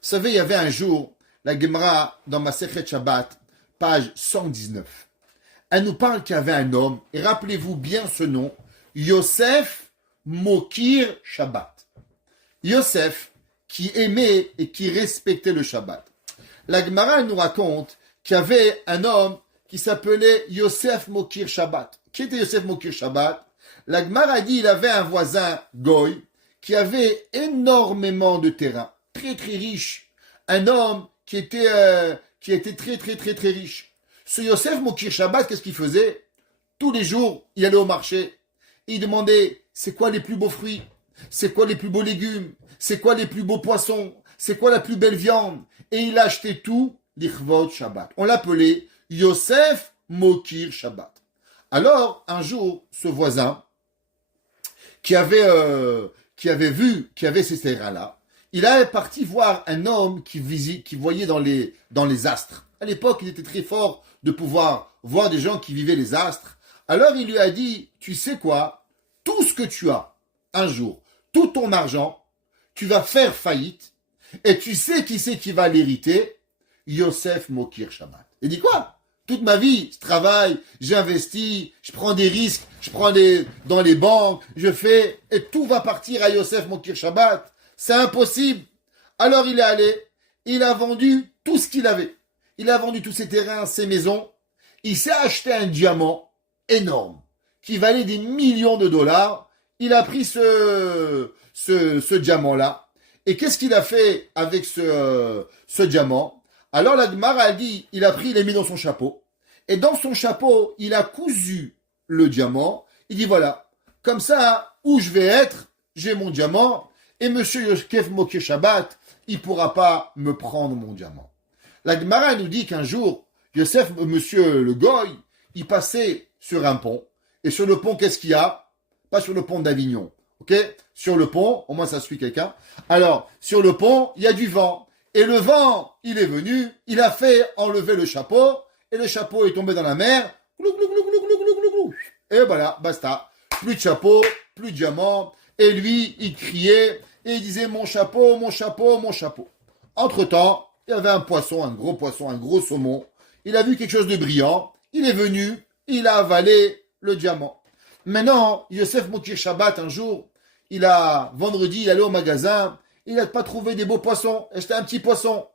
savez, il y avait un jour, la Gemara, dans ma Sechet Shabbat, page 119. Elle nous parle qu'il y avait un homme, et rappelez-vous bien ce nom, Yosef Mokir Shabbat. Yosef, qui aimait et qui respectait le Shabbat. La Gemara nous raconte qu'il y avait un homme qui s'appelait Yosef Mokir Shabbat. Qui était Yosef Mokir Shabbat? La Gemara dit qu'il avait un voisin, Goy, qui avait énormément de terrain, très très riche. Un homme qui était très riche. Ce Yosef Mokir Shabbat, qu'est-ce qu'il faisait? Tous les jours, il allait au marché. Et il demandait, c'est quoi les plus beaux fruits? C'est quoi les plus beaux légumes? C'est quoi les plus beaux poissons? C'est quoi la plus belle viande? Et il achetait tout, l'Ichvot Shabbat. On l'appelait Yosef Mokir Shabbat. Alors, un jour, ce voisin, qui avait ces terrains-là, il est parti voir un homme qui voyait dans les astres. À l'époque, il était très fort de pouvoir voir des gens qui vivaient les astres. Alors, il lui a dit, tu sais quoi? Tout ce que tu as, un jour, tout ton argent, tu vas faire faillite, et tu sais qui c'est qui va l'hériter? Yosef Mokir Shabbat. Il dit quoi? Toute ma vie, je travaille, j'investis, je prends des risques, dans les banques, et tout va partir à Yosef Mokir Shabbat. C'est impossible. Alors il est allé, il a vendu tout ce qu'il avait. Il a vendu tous ses terrains, ses maisons. Il s'est acheté un diamant énorme, qui valait des millions de dollars. Il a pris ce diamant-là. Et qu'est-ce qu'il a fait avec ce diamant? Alors la Gemara a dit, il a pris, il l'a mis dans son chapeau. Et dans son chapeau, il a cousu le diamant. Il dit voilà, comme ça, où je vais être, j'ai mon diamant. Et monsieur Yosef Mokir Shabbat, il ne pourra pas me prendre mon diamant. La Gemara nous dit qu'un jour, monsieur le Goy, il passait sur un pont. Et sur le pont, qu'est-ce qu'il y a? Pas sur le pont d'Avignon. Ok? Sur le pont, au moins ça suit quelqu'un. Alors, sur le pont, il y a du vent. Et le vent, il est venu, il a fait enlever le chapeau, et le chapeau est tombé dans la mer. Glou, glou, glou, glou, glou, glou, glou, glou. Et voilà, basta. Plus de chapeau, plus de diamant. Et lui, il criait, et il disait mon chapeau, mon chapeau, mon chapeau. Entre-temps, il y avait un poisson, un gros saumon. Il a vu quelque chose de brillant. Il est venu, il a avalé le diamant. Maintenant, Yosef Mokir Shabbat, un jour, vendredi, il allait au magasin. Il n'a pas trouvé des beaux poissons. C'était un petit poisson.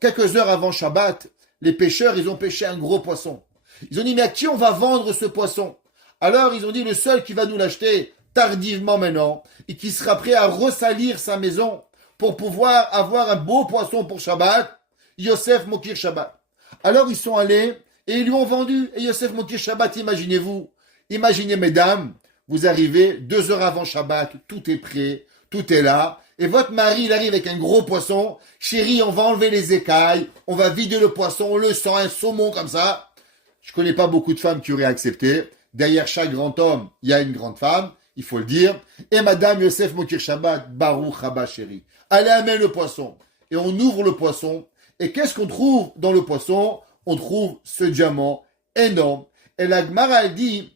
Quelques heures avant Shabbat, les pêcheurs, ils ont pêché un gros poisson. Ils ont dit, mais à qui on va vendre ce poisson? Alors, ils ont dit, le seul qui va nous l'acheter tardivement maintenant, et qui sera prêt à ressalir sa maison pour pouvoir avoir un beau poisson pour Shabbat, Yosef Mokir Shabbat. Alors, ils sont allés et ils lui ont vendu. Et Yosef Mokir Shabbat, imaginez, mesdames, vous arrivez 2 heures avant Shabbat, tout est prêt, tout est là. Et votre mari, il arrive avec un gros poisson. Chérie, on va enlever les écailles, on va vider le poisson, on le sent, un saumon comme ça. Je connais pas beaucoup de femmes qui auraient accepté. Derrière chaque grand homme, il y a une grande femme, il faut le dire. Et Madame Yosef Mokir Shabbat, Baruch Haba chérie. Allez amener le poisson. Et on ouvre le poisson. Et qu'est-ce qu'on trouve dans le poisson? On trouve ce diamant énorme. Et la Gemara dit,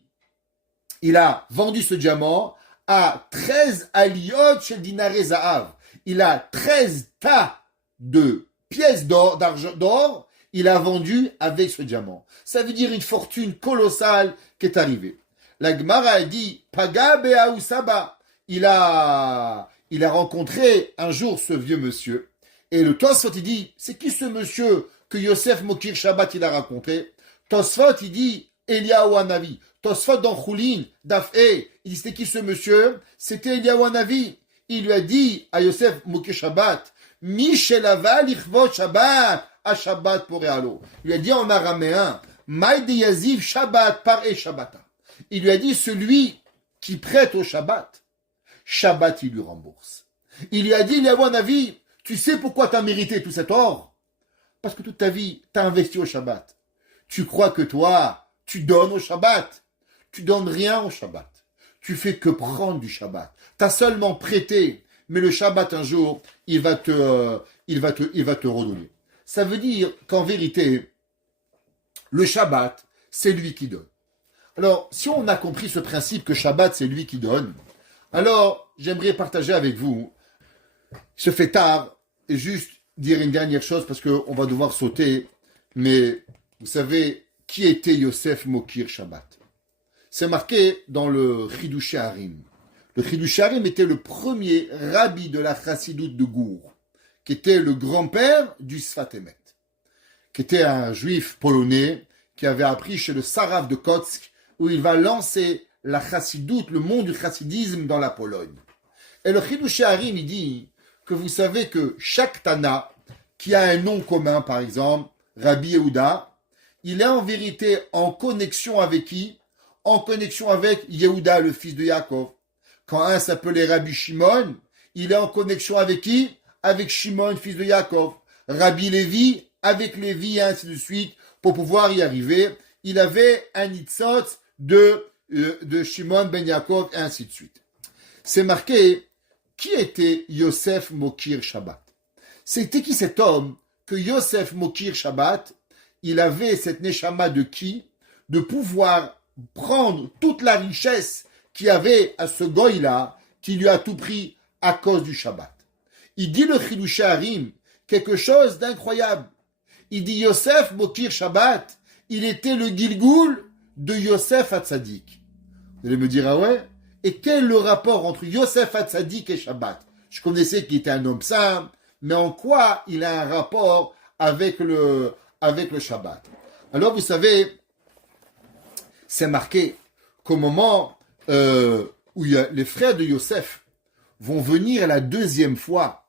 il a vendu ce diamant à 13 aliyot chez Dinaré Zahav. Il a 13 tas de pièces d'or, il a vendu avec ce diamant. Ça veut dire une fortune colossale qui est arrivée. La Gemara dit, Paga Be'aou Saba. Il a rencontré un jour ce vieux monsieur. Et le Tosfot, il dit, c'est qui ce monsieur que Yosef Mokir Shabbat, il a rencontré? Tosfot, il dit, Eliyahu Hanavi. Tosfot dans Choulin, Daf'e, il dit, c'était qui ce monsieur? C'était Eliyahu Hanavi. Il lui a dit à Yosef Mokir Shabbat, Mishelava lichvot Shabbat, à Shabbat pour Réalo. Il lui a dit en araméen, Maïde Yaziv Shabbat par et Shabbata. Il lui a dit, celui qui prête au Shabbat, Shabbat, il lui rembourse. Il lui a dit, Eliyahu Hanavi, tu sais pourquoi tu as mérité tout cet or? Parce que toute ta vie, tu as investi au Shabbat. Tu crois que toi, tu donnes au Shabbat. Tu donnes rien au Shabbat. Tu fais que prendre du Shabbat. Tu as seulement prêté, mais le Shabbat un jour, il va te redonner. Ça veut dire qu'en vérité, le Shabbat, c'est lui qui donne. Alors, si on a compris ce principe que Shabbat, c'est lui qui donne, alors j'aimerais partager avec vous. Il se fait tard, juste dire une dernière chose parce qu'on va devoir sauter. Mais vous savez, qui était Yosef Mokir Shabbat? C'est marqué dans le Chidushé Harim. Le Chidushé Harim était le premier rabbi de la Chassidoute de Gour, qui était le grand-père du Sfat Emet, qui était un juif polonais qui avait appris chez le Sarav de Kotsk, où il va lancer la Chassidoute, le monde du chassidisme dans la Pologne. Et le Chidushé Harim, il dit que vous savez que chaque Tana, qui a un nom commun, par exemple, Rabbi Yehuda, il est en vérité en connexion avec qui? En connexion avec Yehuda, le fils de Yaakov. Quand un s'appelait Rabbi Shimon, il est en connexion avec qui? Avec Shimon, fils de Yaakov. Rabbi Lévi, avec Lévi, et ainsi de suite, pour pouvoir y arriver. Il avait un nitzot de Shimon ben Yaakov, et ainsi de suite. C'est marqué, qui était Yosef Mokir Shabbat? C'était qui cet homme que Yosef Mokir Shabbat, il avait cette neshama de qui? De pouvoir prendre toute la richesse qu'il y avait à ce goy-là, qui lui a tout pris à cause du Shabbat. Il dit le Chidushé Harim quelque chose d'incroyable. Il dit Yosef Mokir Shabbat, il était le Gilgoul de Yosef Hatzadik. Vous allez me dire, ah ouais? Et quel est le rapport entre Yosef Hatzadik et Shabbat? Je connaissais qu'il était un homme simple, mais en quoi il a un rapport avec le Shabbat? Alors vous savez, c'est marqué qu'au moment où les frères de Yosef vont venir la deuxième fois,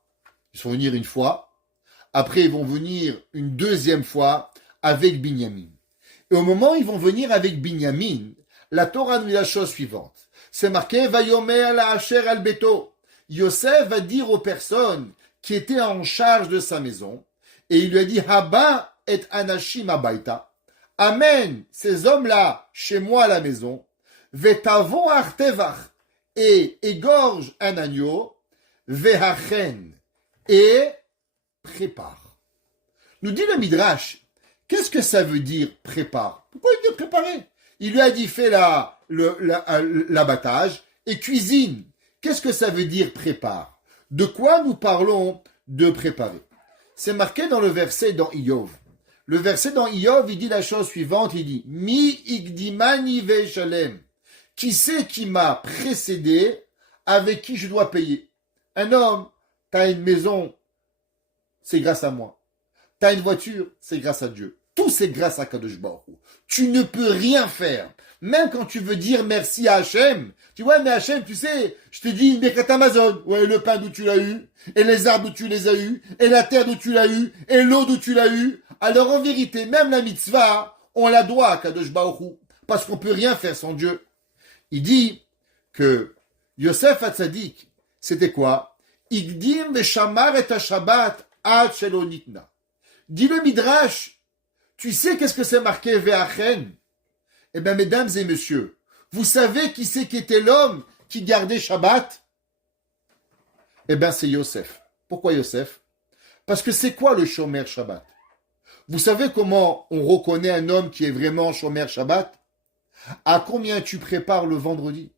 ils sont venus une fois, après ils vont venir une deuxième fois avec Binyamin. Et au moment où ils vont venir avec Binyamin, la Torah nous dit la chose suivante. C'est marqué, Vayomer la Asher al Beto. Yosef va dire aux personnes qui étaient en charge de sa maison, et il lui a dit, Haba et Anashim Abaita. Amène ces hommes-là chez moi à la maison, Vetavon Artevach, et égorge un agneau, Vehachen, et prépare. Nous dit le Midrash, qu'est-ce que ça veut dire prépare? Pourquoi il dit préparer? Il lui a dit fais l'abattage et cuisine. Qu'est-ce que ça veut dire prépare? De quoi nous parlons de préparer? C'est marqué dans le verset dans Iyov. Le verset dans Iyov, il dit la chose suivante, il dit Mi igdimani ve'shalem. Qui c'est qui m'a précédé, avec qui je dois payer? Un homme, t'as une maison, c'est grâce à moi. T'as une voiture, c'est grâce à Dieu. Tout c'est grâce à Kadosh Baruch Hu. Tu ne peux rien faire. Même quand tu veux dire merci à Hachem, tu vois, mais Hachem, tu sais, je te dis une Birkat Amazon. Ouais, le pain d'où tu l'as eu, et les arbres d'où tu les as eus, et la terre d'où tu l'as eu, et l'eau d'où tu l'as eu. Alors en vérité, même la mitzvah, on la doit à Kadosh Baruch Hu, parce qu'on peut rien faire sans Dieu. Il dit que Yosef Hatzadik, c'était quoi? Igdim veshamar et Shabbat ad shelo nitna. Dit le Midrash, tu sais qu'est-ce que c'est marqué Ve'achen? Eh bien, mesdames et messieurs, vous savez qui c'est qui était l'homme qui gardait Shabbat? Eh bien, c'est Yosef. Pourquoi Yosef? Parce que c'est quoi le Shomer Shabbat? Vous savez comment on reconnaît un homme qui est vraiment Shomer Shabbat? À combien tu prépares le vendredi?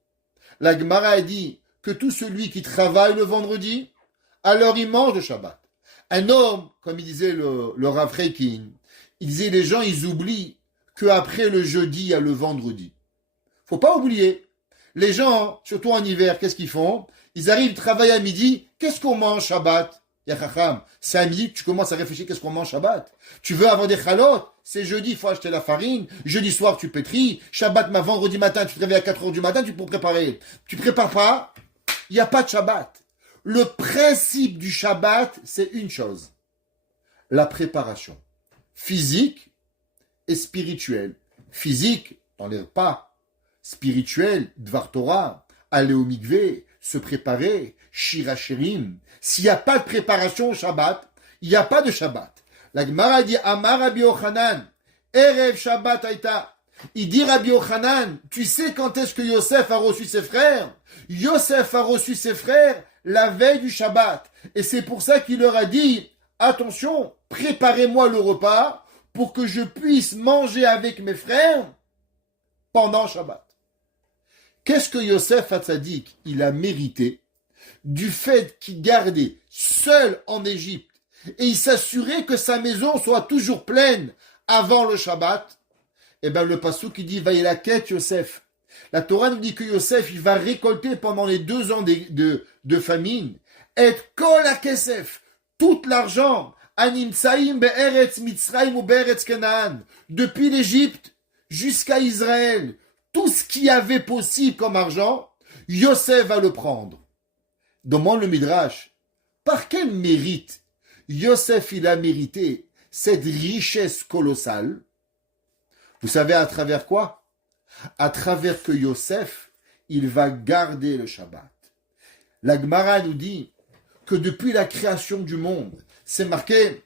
La Gemara a dit que tout celui qui travaille le vendredi, alors il mange le Shabbat. Un homme, comme il disait le Rav Reikin, il disait les gens, ils oublient qu'après le jeudi, il y a le vendredi. Faut pas oublier. Les gens, surtout en hiver, qu'est-ce qu'ils font? Ils arrivent, travaillent à midi, qu'est-ce qu'on mange Shabbat? Yachacham, c'est à midi que tu commences à réfléchir qu'est-ce qu'on mange Shabbat. Tu veux avoir des chalotes? C'est jeudi, il faut acheter la farine. Jeudi soir, tu pétris. Shabbat, vendredi matin, tu te réveilles à 4 heures du matin, tu peux préparer. Tu prépares pas, il n'y a pas de Shabbat. Le principe du Shabbat, c'est une chose. La préparation. Physique et spirituelle. Physique, dans les repas. Spirituel, Dvar Torah, aller au mikvé, se préparer, Shir Hashirim. S'il n'y a pas de préparation au Shabbat, il n'y a pas de Shabbat. La Gemara dit Amar Rabbi Yochanan, Erev Shabbat Aïta. Il dit Rabbi Yochanan, tu sais quand est-ce que Yosef a reçu ses frères? Yosef a reçu ses frères la veille du Shabbat. Et c'est pour ça qu'il leur a dit, attention, préparez-moi le repas pour que je puisse manger avec mes frères pendant Shabbat. Qu'est-ce que Yosef Hatzadik, il a mérité du fait qu'il gardait seul en Égypte et il s'assurait que sa maison soit toujours pleine avant le Shabbat, eh bien le passouk qui dit Vaïlaket Yosef. La Torah nous dit que Yosef, il va récolter pendant les 2 ans de famine, et kol hakesef, tout l'argent, animtsaim be'eretz Mitzrayim ou be'eretz Canaan, depuis l'Égypte jusqu'à Israël, tout ce qu'il y avait possible comme argent, Yosef va le prendre. Demande le Midrash, par quel mérite Yosef il a mérité cette richesse colossale? Vous savez à travers quoi? À travers que Yosef, il va garder le Shabbat. La Gemara nous dit que depuis la création du monde, c'est marqué,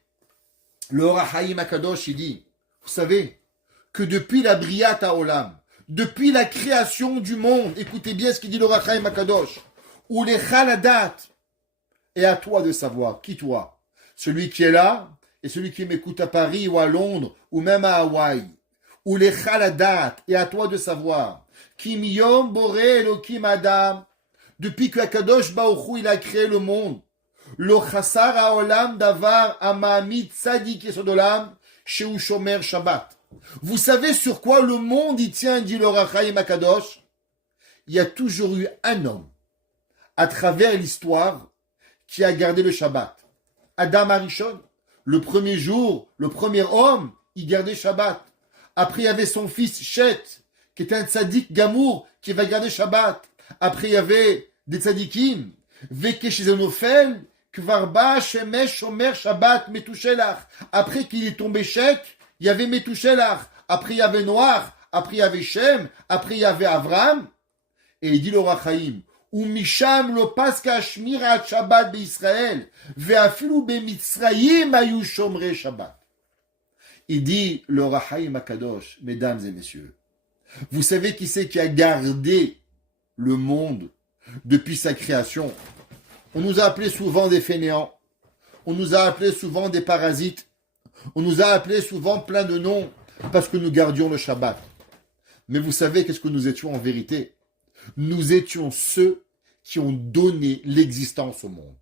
le Or HaChaim HaKadosh, il dit, vous savez, que depuis la Briat HaOlam, depuis la création du monde, écoutez bien ce qu'il dit le Or HaChaim HaKadosh, ou les Chaladat, et à toi de savoir, qui toi? Celui qui est là, et celui qui m'écoute à Paris ou à Londres, ou même à Hawaï, ou les Chaladat, et à toi de savoir, Kim Yom Boré Elokim Adam, depuis que Akadosh Baruch Hu, il a créé le monde, Lo Chassar HaOlam Davar Amamit Tzadik Yesodolam, Sheu Shomer Shabbat. Vous savez sur quoi le monde y tient, dit le Or HaChaim HaKadosh? Il y a toujours eu un homme, à travers l'histoire, qui a gardé le Shabbat. Adam Arishon, le premier jour, le premier homme, il gardait Shabbat. Après, il y avait son fils Shet, qui était un tzaddik gamour, qui va garder Shabbat. Après, il y avait des tzaddikim, Vekeshizenofel, Kvarba, Shemesh, Shomer, Shabbat, Metushelach. Après qu'il est tombé Shet, il y avait Metushelach. Après, il y avait Noach. Après, il y avait Shem. Après, il y avait Avram. Et il dit le Or HaChaim, Umisham lo paska shmirat Shabbat beIsraël, ve'afilu beMitzrayim ayu shomrei Shabbat. Il dit le Or HaChaim HaKadosh, mesdames et messieurs, vous savez qui c'est qui a gardé le monde depuis sa création? On nous a appelés souvent des fainéants, on nous a appelés souvent des parasites, on nous a appelés souvent plein de noms parce que nous gardions le Shabbat. Mais vous savez qu'est-ce que nous étions en vérité? Nous étions ceux qui ont donné l'existence au monde.